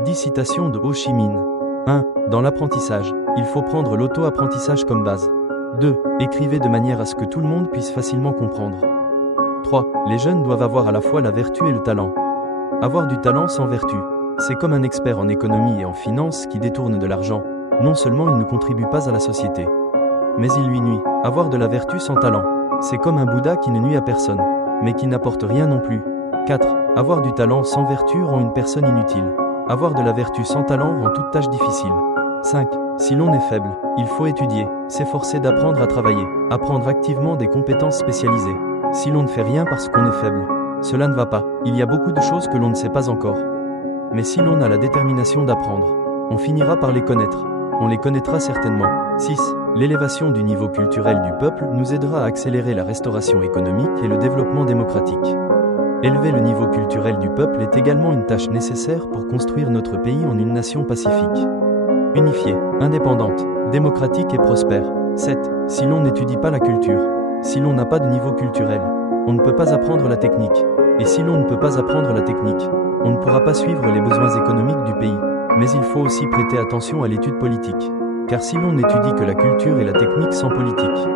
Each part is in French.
10 citations de Ho Chi Minh. 1. Dans l'apprentissage, il faut prendre l'auto-apprentissage comme base. 2. Écrivez de manière à ce que tout le monde puisse facilement comprendre. 3. Les jeunes doivent avoir à la fois la vertu et le talent. Avoir du talent sans vertu, c'est comme un expert en économie et en finance qui détourne de l'argent. Non seulement il ne contribue pas à la société, mais il lui nuit. Avoir de la vertu sans talent, c'est comme un Bouddha qui ne nuit à personne, mais qui n'apporte rien non plus. 4. Avoir du talent sans vertu rend une personne inutile. Avoir de la vertu sans talent rend toute tâche difficile. 5. Si l'on est faible, il faut étudier, s'efforcer d'apprendre à travailler, apprendre activement des compétences spécialisées. Si l'on ne fait rien parce qu'on est faible, cela ne va pas. Il y a beaucoup de choses que l'on ne sait pas encore. Mais si l'on a la détermination d'apprendre, on finira par les connaître. On les connaîtra certainement. 6. L'élévation du niveau culturel du peuple nous aidera à accélérer la restauration économique et le développement démocratique. Élever le niveau culturel du peuple est également une tâche nécessaire pour construire notre pays en une nation pacifique, unifiée, indépendante, démocratique et prospère. 7. Si l'on n'étudie pas la culture, si l'on n'a pas de niveau culturel, on ne peut pas apprendre la technique. Et si l'on ne peut pas apprendre la technique, on ne pourra pas suivre les besoins économiques du pays. Mais il faut aussi prêter attention à l'étude politique. Car si l'on n'étudie que la culture et la technique sans politique,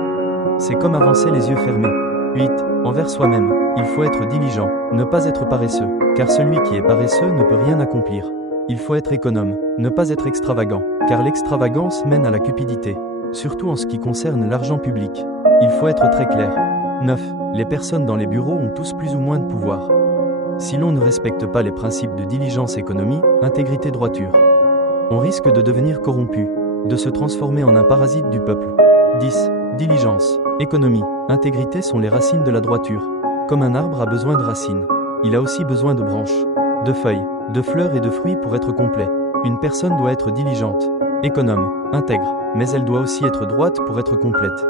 c'est comme avancer les yeux fermés. 8. Envers soi-même, il faut être diligent, ne pas être paresseux, car celui qui est paresseux ne peut rien accomplir. Il faut être économe, ne pas être extravagant, car l'extravagance mène à la cupidité, surtout en ce qui concerne l'argent public. Il faut être très clair. 9. Les personnes dans les bureaux ont tous plus ou moins de pouvoir. Si l'on ne respecte pas les principes de diligence, économie, intégrité, droiture, on risque de devenir corrompu, de se transformer en un parasite du peuple. 10. Diligence, économie, intégrité sont les racines de la droiture. Comme un arbre a besoin de racines, il a aussi besoin de branches, de feuilles, de fleurs et de fruits pour être complet. Une personne doit être diligente, économe, intègre, mais elle doit aussi être droite pour être complète.